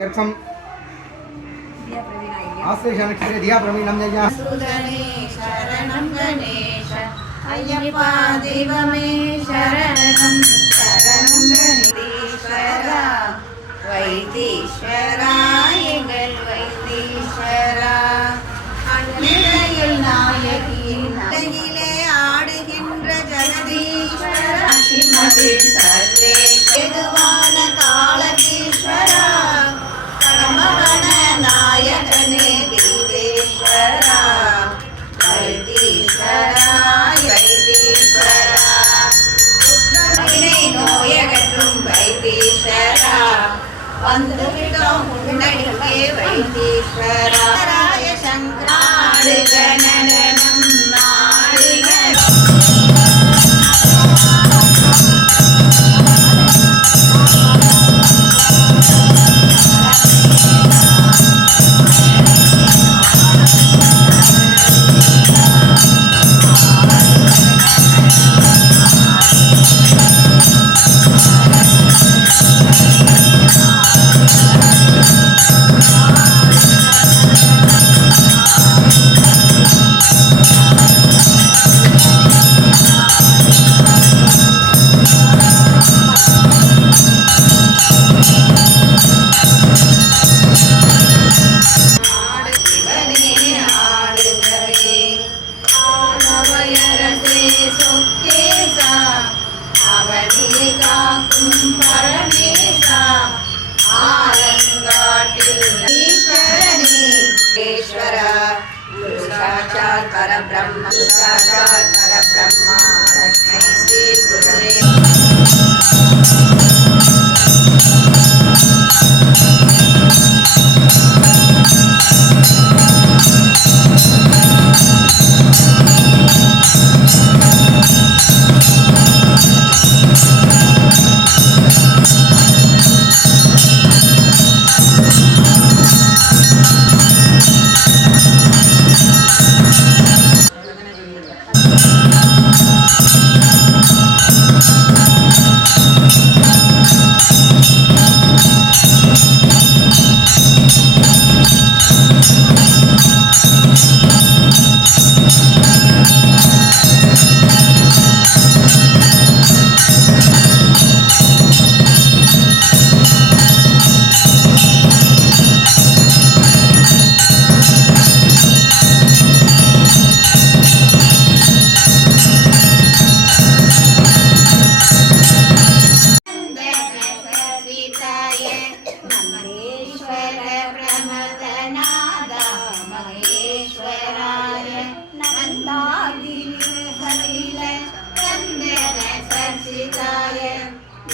கர்ப்பம் ஆஸ்லேஷ நட்சத்திர தியா பிரமி நம் ஜயா சரணம் கணேஷ ஐயப்பா தெய்வமே நாயகி நலகிலே ஆடுகின்ற ஜெகதீஸ்வரா வைத்தீஸ்வரா வந்துவிட்டோம் முன்னடிக்கே வைத்தீஸ்வரா. ஆனவயரசே சொக்கேசா அவனே காக்கும் பரமேசா ஆலங்காட்டில் ஈஸ்வரனே ஈஸ்வரா சாட்சாத் பரபிரம்ம சாட்சாத் பரபிரம்மா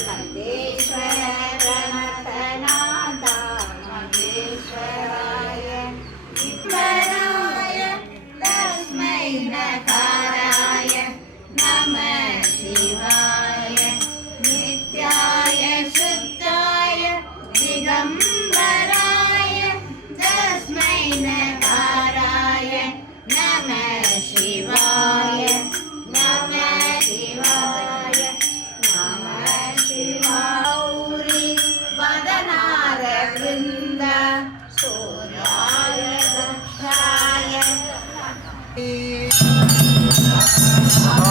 सर्वेश्वर Thank you.